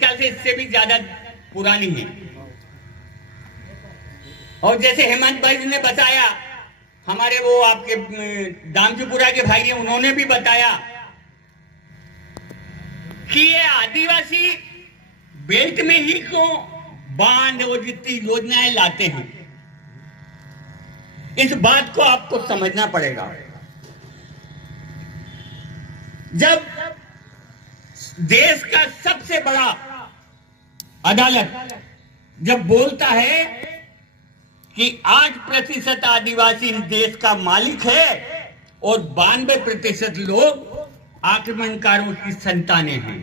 ख्याल से इससे भी ज्यादा पुरानी है। और जैसे हेमंत भाई ने बताया, हमारे वो आपके दामजीपुरा के भाई हैं, उन्होंने भी बताया कि ये आदिवासी बेल्ट में ही क्यों बांध और जितनी योजनाएं लाते हैं, इस बात को आपको समझना पड़ेगा। जब देश का सबसे बड़ा अदालत जब बोलता है कि 8% आदिवासी इस देश का मालिक है और 92% लोग आक्रमणकारों की संतानें हैं,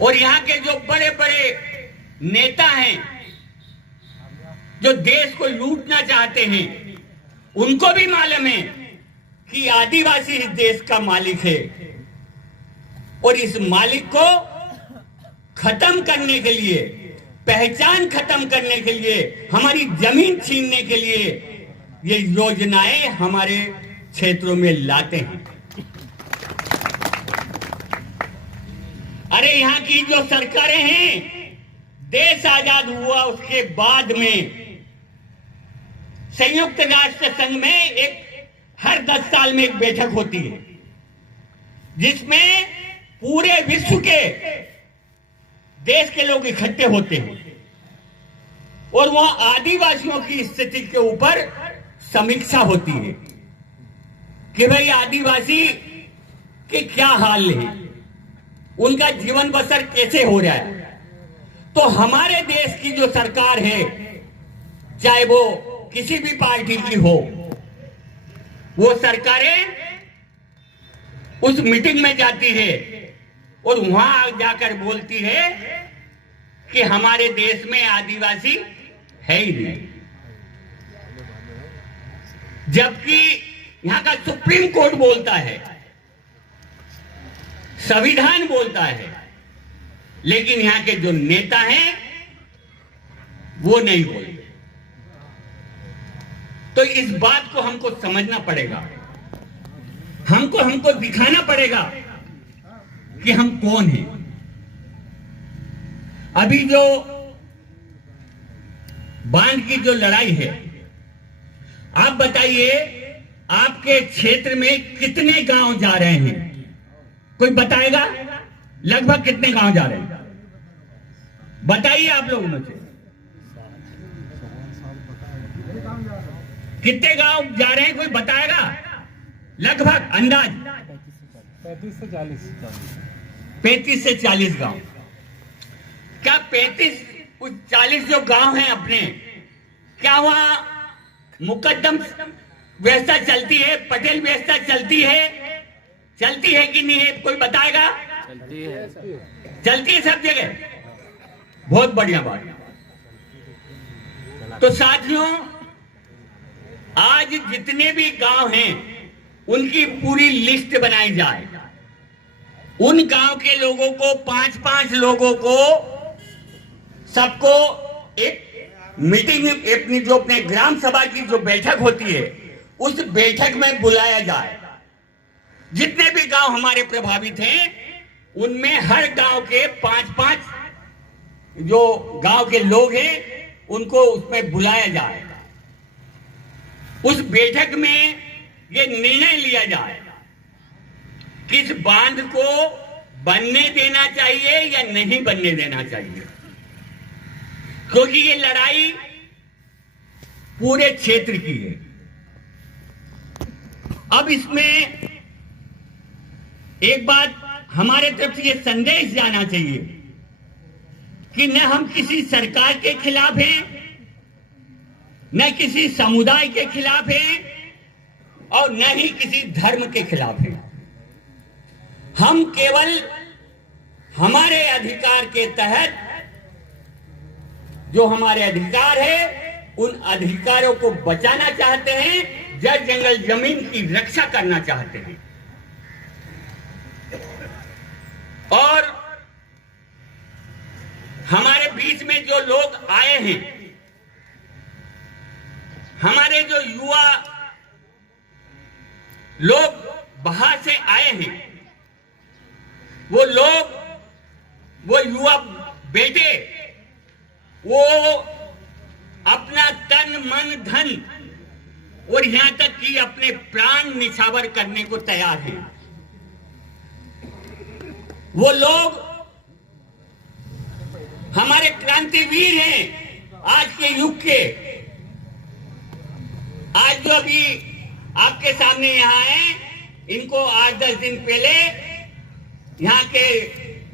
और यहां के जो बड़े बड़े नेता हैं जो देश को लूटना चाहते हैं, उनको भी मालूम है कि आदिवासी इस देश का मालिक है, और इस मालिक को खत्म करने के लिए, पहचान खत्म करने के लिए, हमारी जमीन छीनने के लिए ये योजनाएं हमारे क्षेत्रों में लाते हैं। अरे यहां की जो सरकारें हैं, देश आजाद हुआ उसके बाद में संयुक्त राष्ट्र संघ में हर 10 साल में एक बैठक होती है जिसमें पूरे विश्व के देश के लोग इकट्ठे होते हैं और वहां आदिवासियों की स्थिति के ऊपर समीक्षा होती है कि भाई आदिवासी के क्या हाल है, उनका जीवन बसर कैसे हो रहा है। तो हमारे देश की जो सरकार है, चाहे वो किसी भी पार्टी की हो, वो सरकारें उस मीटिंग में जाती है और वहां जाकर बोलती है कि हमारे देश में आदिवासी है ही नहीं, जबकि यहां का सुप्रीम कोर्ट बोलता है, संविधान बोलता है, लेकिन यहां के जो नेता हैं वो नहीं बोलते। तो इस बात को हमको समझना पड़ेगा, हमको दिखाना पड़ेगा कि हम कौन हैं। अभी जो बांध की जो लड़ाई है, आप बताइए आपके क्षेत्र में कितने गांव जा रहे हैं? कोई बताएगा लगभग कितने गांव जा रहे हैं? बताइए आप लोगों में से कितने गांव जा रहे हैं? कोई बताएगा लगभग अंदाज? 35 से 40 गांव। क्या 35-40 जो गांव हैं अपने, क्या वहां मुकद्दम व्यवस्था चलती है, पटेल व्यवस्था चलती है कि नहीं है? कोई बताएगा? चलती है सब जगह। बहुत बढ़िया बात। तो साथियों, आज जितने भी गांव हैं उनकी पूरी लिस्ट बनाई जाए। उन गांव के लोगों को, 5-5 लोगों को, सबको एक मीटिंग, अपनी जो अपने ग्राम सभा की जो बैठक होती है, उस बैठक में बुलाया जाए। जितने भी गांव हमारे प्रभावित हैं, उनमें हर गांव के 5-5 जो गांव के लोग हैं, उनको उसमें बुलाया जाए। उस बैठक में ये निर्णय लिया जाए कि इस बांध को बनने देना चाहिए या नहीं बनने देना चाहिए, क्योंकि ये लड़ाई पूरे क्षेत्र की है। अब इसमें एक बात हमारे तरफ से ये संदेश जाना चाहिए कि न हम किसी सरकार के खिलाफ हैं, न किसी समुदाय के खिलाफ हैं, और न ही किसी धर्म के खिलाफ हैं। हम केवल हमारे अधिकार के तहत, जो हमारे अधिकार है, उन अधिकारों को बचाना चाहते हैं, जड़ जंगल जमीन की रक्षा करना चाहते हैं। और हमारे बीच में जो लोग आए हैं, हमारे जो युवा लोग बाहर से आए हैं, वो लोग वो युवा बेटे वो अपना तन मन धन और यहां तक कि अपने प्राण निछावर करने को तैयार हैं। वो लोग हमारे क्रांतिवीर हैं आज के युग के। आज जो अभी आपके सामने यहाँ है, इनको 8-10 दिन पहले यहाँ के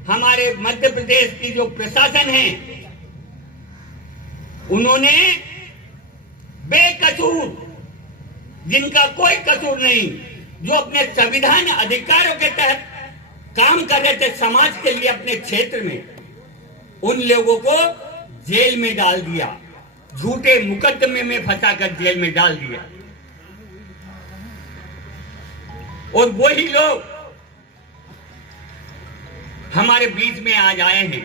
हमारे मध्य प्रदेश की जो प्रशासन है, उन्होंने बेकसूर, जिनका कोई कसूर नहीं, जो अपने संविधान अधिकारों के तहत काम कर रहे थे समाज के लिए अपने क्षेत्र में, उन लोगों को जेल में डाल दिया, झूठे मुकदमे में फंसाकर जेल में डाल दिया। और वही लोग हमारे बीच में आज आए हैं।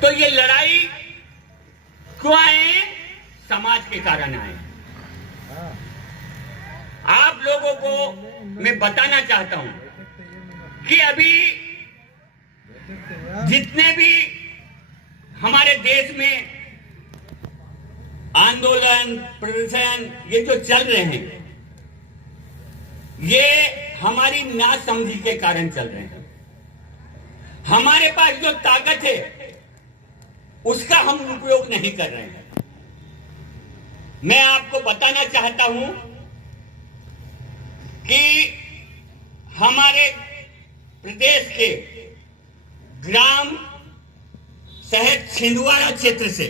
तो ये लड़ाई क्यों आए? समाज के कारण आए। आप लोगों को मैं बताना चाहता हूं कि अभी जितने भी हमारे देश में आंदोलन प्रदर्शन ये जो चल रहे हैं, ये हमारी नासमझी के कारण चल रहे हैं। हमारे पास जो ताकत है उसका हम उपयोग नहीं कर रहे हैं। मैं आपको बताना चाहता हूं कि हमारे प्रदेश के ग्राम शहर छिंदवाड़ा क्षेत्र से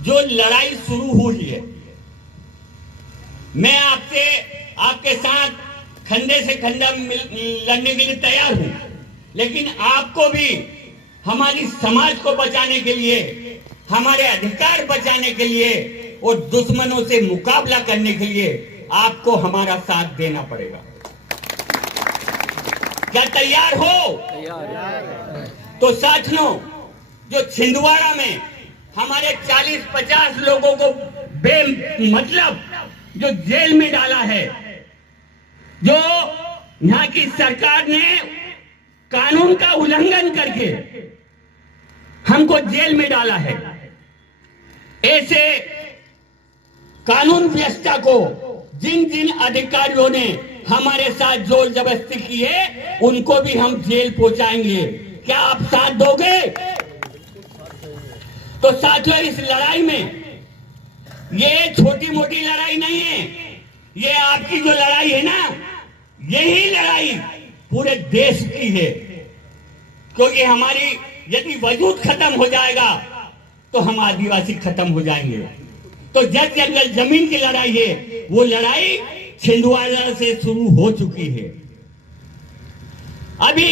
जो लड़ाई शुरू हुई है, मैं आपसे आपके साथ खंडे से खंडा लड़ने के लिए तैयार हूं, लेकिन आपको भी हमारी समाज को बचाने के लिए, हमारे अधिकार बचाने के लिए और दुश्मनों से मुकाबला करने के लिए आपको हमारा साथ देना पड़ेगा। क्या तैयार हो? तैयार। तो साथियों, जो छिंदवाड़ा में हमारे 40-50 लोगों को बेमतलब जो जेल में डाला है, जो यहाँ की सरकार ने कानून का उल्लंघन करके हमको जेल में डाला है, ऐसे कानून व्यवस्था को जिन जिन अधिकारियों ने हमारे साथ जोर जबरदस्ती की है, उनको भी हम जेल पहुंचाएंगे। क्या आप साथ दोगे? तो साथियों, इस लड़ाई में ये छोटी मोटी लड़ाई नहीं है, ये आपकी जो लड़ाई है ना, यही लड़ाई पूरे देश की है। क्योंकि हमारी यदि वजूद खत्म हो जाएगा तो हम आदिवासी खत्म हो जाएंगे। तो जग जंगल जमीन की लड़ाई है, वो लड़ाई छिंदवाड़ा से शुरू हो चुकी है। अभी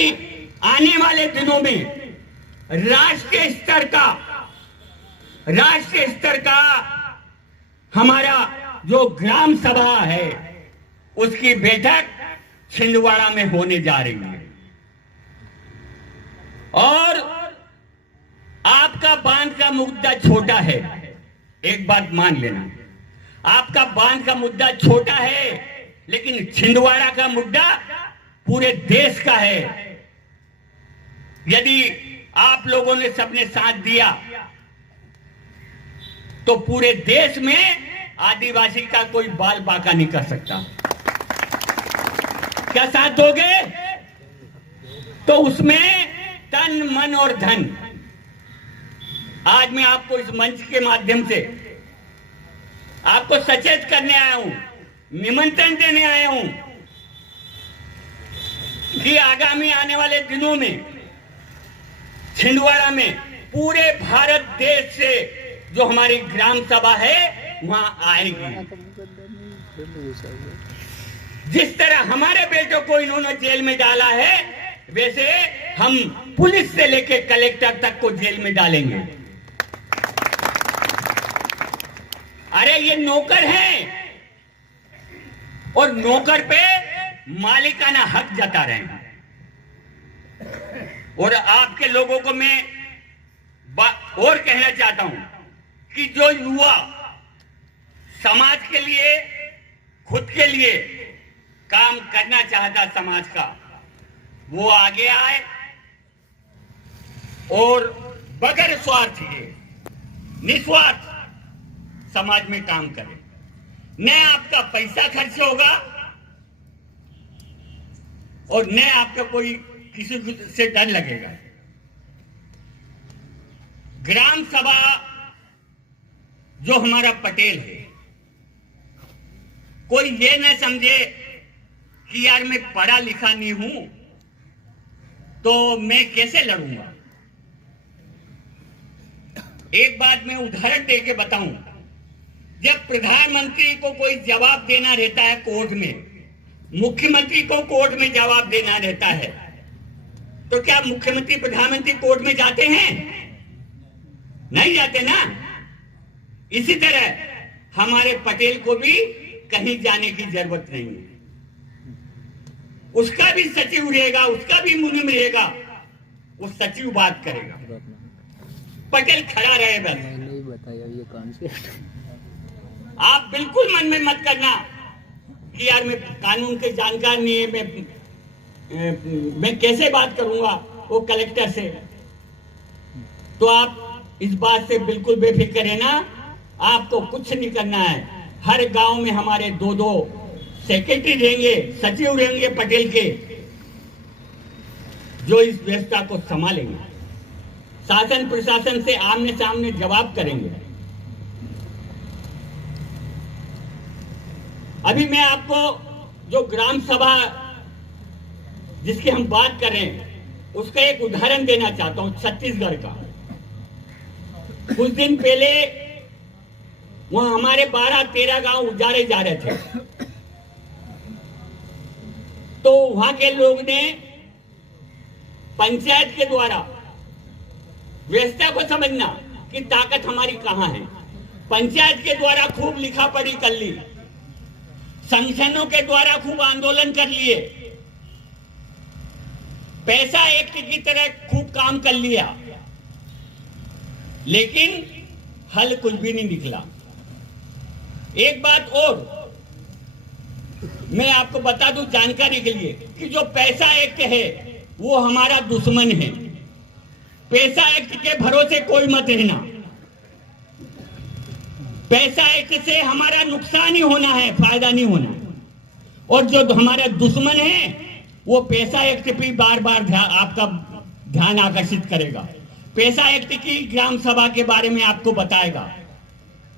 आने वाले दिनों में राष्ट्रीय स्तर का हमारा जो ग्राम सभा है, उसकी बैठक छिंदवाड़ा में होने जा रही है। और आपका बांध का मुद्दा छोटा है, एक बात मान लेना, आपका बांध का मुद्दा छोटा है, लेकिन छिंदवाड़ा का मुद्दा पूरे देश का है। यदि आप लोगों ने सबने साथ दिया तो पूरे देश में आदिवासी का कोई बाल बांका नहीं कर सकता। क्या साथ दोगे? तो उसमें तन मन और धन, आज मैं आपको इस मंच के माध्यम से आपको सचेत करने आया हूं, निमंत्रण देने आया हूं कि आगामी आने वाले दिनों में छिंदवाड़ा में पूरे भारत देश से जो हमारी ग्राम सभा है वहां आएगी। जिस तरह हमारे बेटों को इन्होंने जेल में डाला है, वैसे हम पुलिस से लेकर कलेक्टर तक को जेल में डालेंगे। अरे ये नौकर हैं और नौकर पे मालिकाना हक जता रहे हैं। और आपके लोगों को मैं और कहना चाहता हूं कि जो युवा समाज के लिए, खुद के लिए काम करना चाहता समाज का, वो आगे आए और बगैर स्वार्थ के निस्वार्थ समाज में काम करें। न आपका पैसा खर्च होगा और न आपका कोई किसी से डर लगेगा। ग्राम सभा जो हमारा पटेल है, कोई ये न समझे कि यार मैं पढ़ा लिखा नहीं हूं तो मैं कैसे लड़ूंगा। एक बात मैं उदाहरण देके बताऊं, जब प्रधानमंत्री को कोई जवाब देना रहता है कोर्ट में, मुख्यमंत्री को कोर्ट में जवाब देना रहता है, तो क्या मुख्यमंत्री प्रधानमंत्री कोर्ट में जाते हैं? नहीं जाते ना। इसी तरह हमारे पटेल को भी कहीं जाने की जरूरत नहीं है। उसका भी सचिव रहेगा, उसका भी मुनिम रहेगा, वो सचिव बात करेगा, पटेल खड़ा रहे बस। नहीं बताया ये कौन से। आप बिल्कुल मन में मत करना कि यार मैं कानून के जानकार नहीं है, मैं कैसे बात करूंगा वो कलेक्टर से। तो आप इस बात से बिल्कुल बेफिक्र है ना, आपको कुछ नहीं करना है। हर गांव में हमारे 2-2 सेक्रेटरी रहेंगे, सचिव रहेंगे पटेल के, जो इस व्यवस्था को संभालेंगे, शासन प्रशासन से आमने सामने जवाब करेंगे। अभी मैं आपको जो ग्राम सभा जिसकी हम बात कर रहे हैं उसका एक उदाहरण देना चाहता हूं, छत्तीसगढ़ का। कुछ दिन पहले वहां हमारे 12-13 गांव उजाड़े जा रहे थे, तो वहां के लोग ने पंचायत के द्वारा, व्यवस्था को समझना कि ताकत हमारी कहां है, पंचायत के द्वारा खूब लिखा पढ़ी कर ली, संगठनों के द्वारा खूब आंदोलन कर लिए, पैसा एक्ट की तरह खूब काम कर लिया, लेकिन हल कुछ भी नहीं निकला। एक बात और मैं आपको बता दूं जानकारी के लिए कि जो पैसा एक्ट है वो हमारा दुश्मन है। पैसा एक्ट के भरोसे कोई मत रहना। पैसा एक्ट से हमारा नुकसान ही होना है, फायदा नहीं होना। और जो हमारा दुश्मन है वो पैसा एक्ट पे बार बार आपका ध्यान आकर्षित करेगा, पैसा एक्ट की ग्राम सभा के बारे में आपको बताएगा।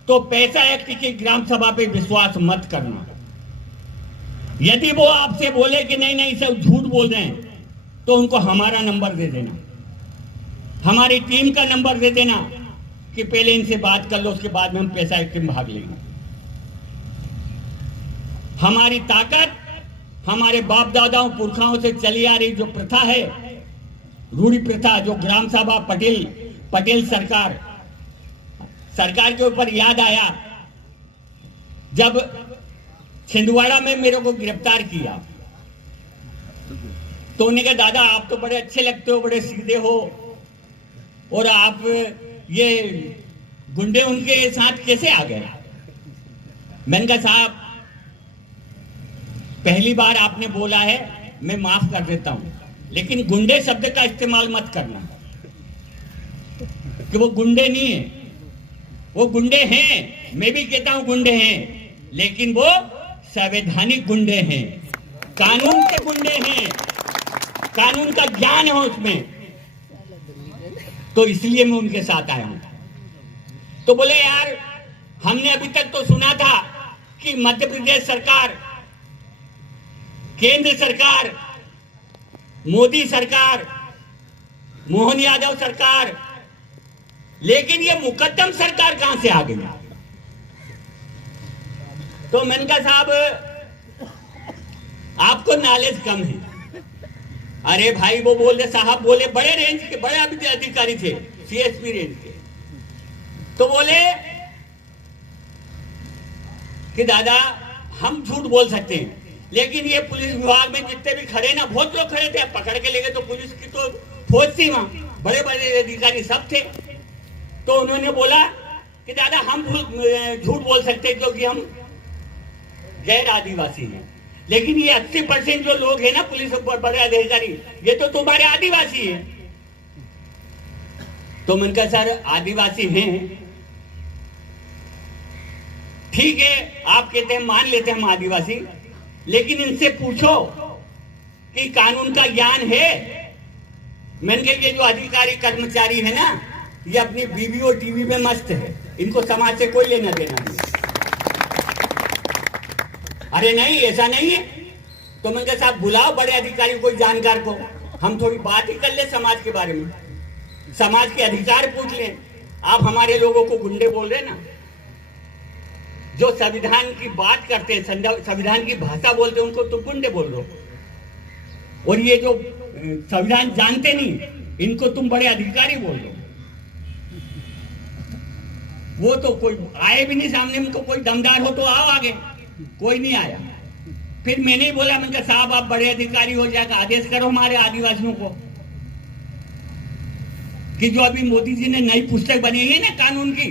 तो पैसा एक्ट की ग्राम सभा पे विश्वास मत करना। यदि वो आपसे बोले कि नहीं नहीं सब झूठ बोल रहे हैं, तो उनको हमारा नंबर दे देना, हमारी टीम का नंबर दे देना कि पहले इनसे बात कर लो, उसके बाद में हम पैसा एक्ट में भाग लेंगे। हमारी ताकत हमारे बाप दादाओं पुरखाओं से चली आ रही जो प्रथा है, रूढ़ी प्रथा, जो ग्राम सभा पटेल सरकार के ऊपर याद आया जब छिंदवाड़ा में मेरे को गिरफ्तार किया। तो उन्होंने कहा दादा आप तो बड़े अच्छे लगते हो, बड़े सीधे हो, और आप ये गुंडे उनके साथ कैसे आ गए? मैंने कहा साहब पहली बार आपने बोला है, मैं माफ कर देता हूं, लेकिन गुंडे शब्द का इस्तेमाल मत करना, कि वो गुंडे नहीं है, वो गुंडे हैं, मैं भी कहता हूं गुंडे हैं, लेकिन वो संवैधानिक गुंडे हैं, कानून के गुंडे हैं, कानून का ज्ञान है उसमें। तो इसलिए मैं उनके साथ आया हूं। तो बोले यार हमने अभी तक तो सुना था कि मध्य प्रदेश सरकार, केंद्र सरकार, मोदी सरकार, मोहन यादव सरकार, लेकिन ये मुकद्दम सरकार कहां से आ गई? तो मैंने कहा साहब आपको नॉलेज कम है। अरे भाई वो बोले साहब बोले बड़े रेंज के बड़े अधिकारी थे, सीएसपी रेंज के। तो बोले कि दादा हम झूठ बोल सकते हैं, लेकिन ये पुलिस विभाग में जितने भी खड़े ना, बहुत लोग खड़े थे, पकड़ के ले गए तो पुलिस की तो फौज थी वहां, बड़े बड़े अधिकारी सब थे। तो उन्होंने बोला कि दादा हम झूठ बोल सकते हैं क्योंकि हम गैर आदिवासी हैं, लेकिन ये 80% जो लोग हैं ना पुलिस बड़े अधिकारी, ये तो तुम्हारे आदिवासी हैं। तो मैंने कहा सर आदिवासी हैं, ठीक है आप कहते हैं मान लेते हैं हम आदिवासी, लेकिन इनसे पूछो कि कानून का ज्ञान है। मैंने कहा ये जो अधिकारी कर्मचारी है ना, ये अपनी बीवी और टीवी में मस्त है, इनको समाज से कोई लेना देना नहीं। अरे नहीं ऐसा नहीं है। तो मैंने कहा साहब बुलाओ बड़े अधिकारी कोई जानकार को, हम थोड़ी बात ही कर ले समाज के बारे में, समाज के अधिकार पूछ लें। आप हमारे लोगों को गुंडे बोल रहे ना, जो संविधान की बात करते हैं, संविधान की भाषा बोलते हैं, उनको तुम गुंडे बोल रहे हो। और ये जो संविधान जानते नहीं, इनको तुम बड़े अधिकारी बोल रहे हो। वो तो कोई आए भी नहीं सामने, उनको कोई दमदार हो तो आओ आगे, कोई नहीं आया। फिर मैंने ही बोला, मैंने कहा साहब आप बड़े अधिकारी हो जाएगा, आदेश करो हमारे आदिवासियों को कि जो अभी मोदी जी ने नई पुस्तक बनाई है ना कानून की,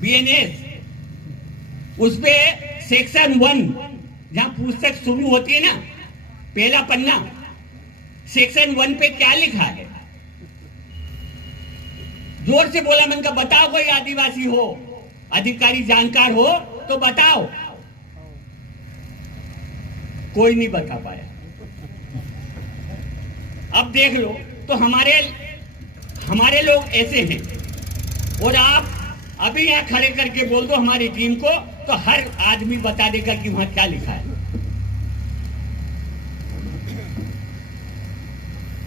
बीएनएस, उसपे सेक्शन 1 जहां पुस्तक शुरू होती है ना, पहला पन्ना, सेक्शन 1 पे क्या लिखा है? जोर से बोला, मैंने कहा बताओ कोई आदिवासी हो, अधिकारी जानकार हो तो बताओ। कोई नहीं बता पाया। अब देख लो, तो हमारे लोग ऐसे हैं। और आप अभी यहां खड़े करके बोल दो हमारी टीम को, तो हर आदमी बता देगा कि वहां क्या लिखा है।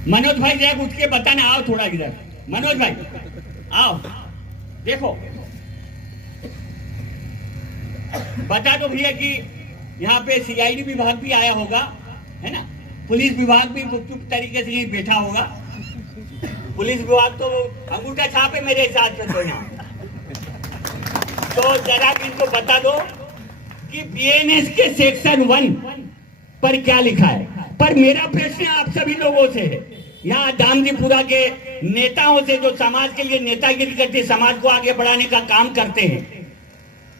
मनोज भाई जरा उठ के बताना, आओ थोड़ा इधर, मनोज भाई आओ, देखो बता दो भैया कि यहाँ पे सीआईडी विभाग भी आया होगा, है ना, पुलिस विभाग भी गुपचुप तरीके से यहीं बैठा होगा। पुलिस विभाग तो अंगूठा छाप है मेरे हिसाब से तो यहाँ। तो जरा इनको बता दो कि बीएनएस के सेक्शन 1 पर क्या लिखा है। पर मेरा प्रश्न आप सभी लोगों से है, यहाँ दामजीपुरा के नेताओं से, जो समाज के लिए नेतागिरी करते, समाज को आगे बढ़ाने का काम करते हैं,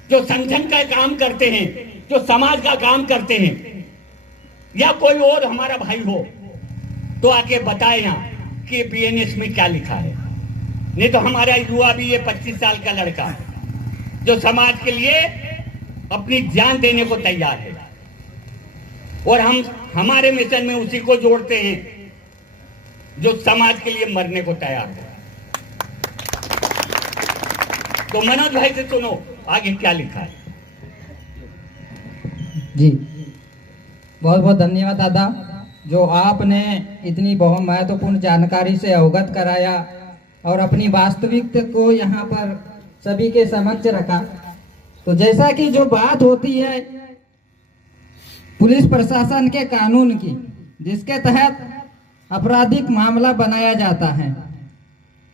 जो संगठन का काम करते हैं, जो समाज का काम करते हैं, या कोई और हमारा भाई हो तो आके बताए यहाँ कि बीएनएस में क्या लिखा है। नहीं तो हमारा युवा भी, ये 25 साल का लड़का जो समाज के लिए अपनी जान देने को तैयार है, और हम हमारे मिशन में उसी को जोड़ते हैं जो समाज के लिए मरने को तैयार है। तो मनोज भाई से सुनो आगे क्या लिखा है। जी बहुत बहुत धन्यवाद दादा, जो आपने इतनी बहुत महत्वपूर्ण जानकारी से अवगत कराया और अपनी वास्तविकता को यहाँ पर सभी के समक्ष रखा। तो जैसा कि जो बात होती है पुलिस प्रशासन के कानून की, जिसके तहत आपराधिक मामला बनाया जाता है,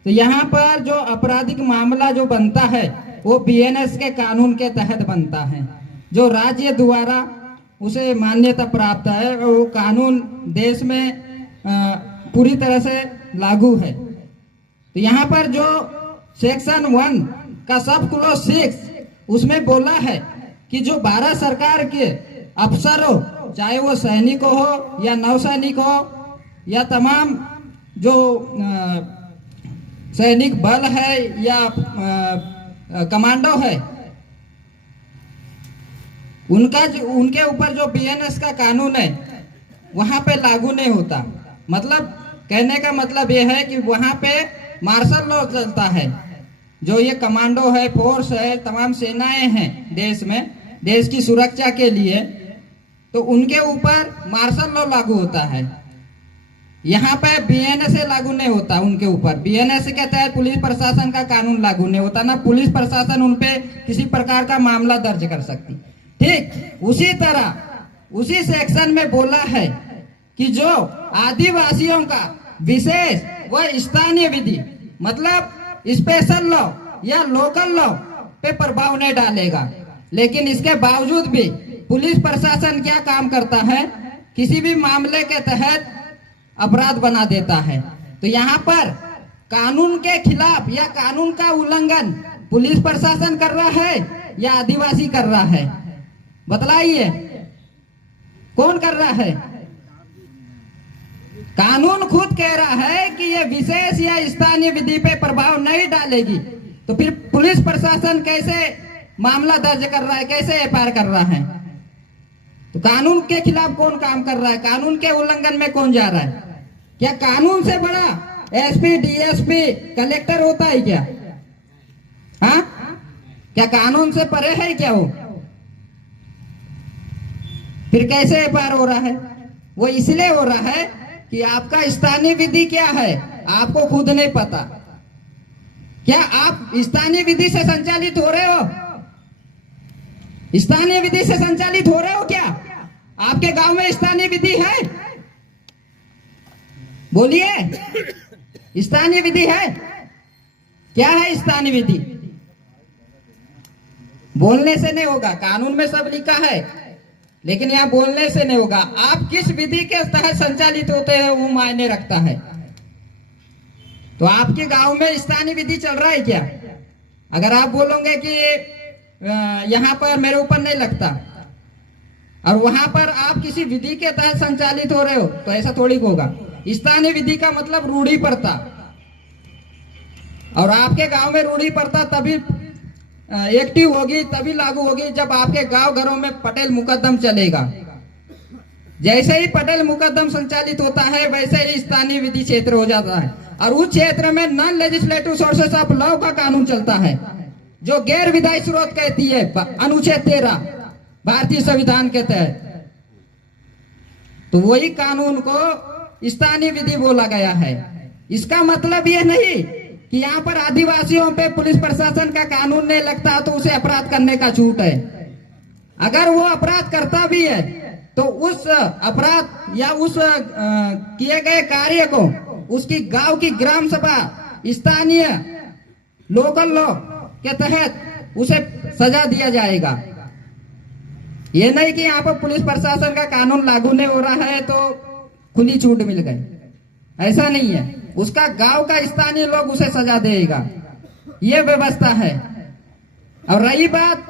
तो यहाँ पर जो आपराधिक मामला जो बनता है वो बीएनएस के कानून के तहत बनता है, जो राज्य द्वारा उसे मान्यता प्राप्त है, और वो कानून देश में पूरी तरह से लागू है। तो यहाँ पर जो सेक्शन 1 का सब क्लॉज 6 उसमें बोला है कि जो भारत सरकार के अफसर हो, चाहे वो सैनिक हो या नौसैनिक हो या तमाम जो सैनिक बल है या कमांडो है, उनके ऊपर जो बीएनएस का कानून है वहां पे लागू नहीं होता। मतलब कहने का मतलब ये है कि वहां पे मार्शल लॉ चलता है। जो ये कमांडो है, फोर्स है, तमाम सेनाएं हैं देश में, देश की सुरक्षा के लिए, तो उनके ऊपर मार्शल लॉ लागू होता है। यहाँ पे बीएनएस लागू नहीं होता उनके ऊपर। बीएनएस के तहत पुलिस प्रशासन का कानून लागू नहीं होता, ना पुलिस प्रशासन उनपे किसी प्रकार का मामला दर्ज कर सकती। ठीक उसी तरह उसी सेक्शन में बोला है कि जो आदिवासियों का विशेष व स्थानीय विधि, मतलब स्पेशल लॉ या लोकल लॉ पे प्रभाव नहीं डालेगा। लेकिन इसके बावजूद भी पुलिस प्रशासन क्या काम करता है, किसी भी मामले के तहत अपराध बना देता है। तो यहाँ पर कानून के खिलाफ या कानून का उल्लंघन पुलिस प्रशासन कर रहा है या आदिवासी कर रहा है, बतलाइए कौन कर रहा है। कानून खुद कह रहा है कि ये विशेष या स्थानीय विधि पे प्रभाव नहीं डालेगी तो फिर पुलिस प्रशासन कैसे मामला दर्ज कर रहा है, कैसे एफआईआर कर रहा है? तो कानून के खिलाफ कौन काम कर रहा है? कानून के उल्लंघन में कौन जा रहा है? क्या कानून से बड़ा एसपी, डीएसपी, कलेक्टर होता है क्या? हाँ, क्या कानून से परे है क्या वो? फिर कैसे एफआईआर हो रहा है? वो इसलिए हो रहा है कि आपका स्थानीय विधि क्या है आपको खुद नहीं पता। क्या आप स्थानीय विधि से संचालित हो रहे हो? स्थानीय विधि से संचालित हो रहे हो क्या? आपके गांव में स्थानीय विधि है? बोलिए, स्थानीय विधि है? क्या है स्थानीय विधि? बोलने से नहीं होगा, कानून में सब लिखा है, लेकिन यहाँ बोलने से नहीं होगा। आप किस विधि के तहत संचालित होते हैं वो मायने रखता है। तो आपके गांव में स्थानीय विधि चल रहा है क्या? अगर आप बोलोगे कि यहाँ पर मेरे ऊपर नहीं लगता और वहां पर आप किसी विधि के तहत संचालित हो रहे हो तो ऐसा थोड़ी होगा। स्थानीय विधि का मतलब रूढ़ी प्रथा, और आपके गांव में रूढ़ी प्रथा तभी एक्टिव होगी, तभी लागू होगी जब आपके गांव घरों में पटेल मुकदम चलेगा। जैसे ही पटेल मुकदम संचालित होता है वैसे ही स्थानीय विधि क्षेत्र हो जाता है, और उस क्षेत्र में non legislative sources of law का कानून चलता है, जो गैर विधायी स्रोत कहती है अनुच्छेद 13 भारतीय संविधान के तहत। तो वही कानून को स्थानीय विधि बोला गया है। इसका मतलब यह नहीं कि यहाँ पर आदिवासियों पे पुलिस प्रशासन का कानून नहीं लगता तो उसे अपराध करने का छूट है। अगर वो अपराध करता भी है तो उस अपराध या उस किए गए कार्य को उसकी गांव की ग्राम सभा, स्थानीय लोकल लॉ के तहत उसे सजा दिया जाएगा। ये नहीं कि यहाँ पर पुलिस प्रशासन का कानून लागू नहीं हो रहा है तो खुली छूट मिल गई, ऐसा नहीं है। उसका गांव का स्थानीय लोग उसे सजा देगा, ये व्यवस्था है। और रही बात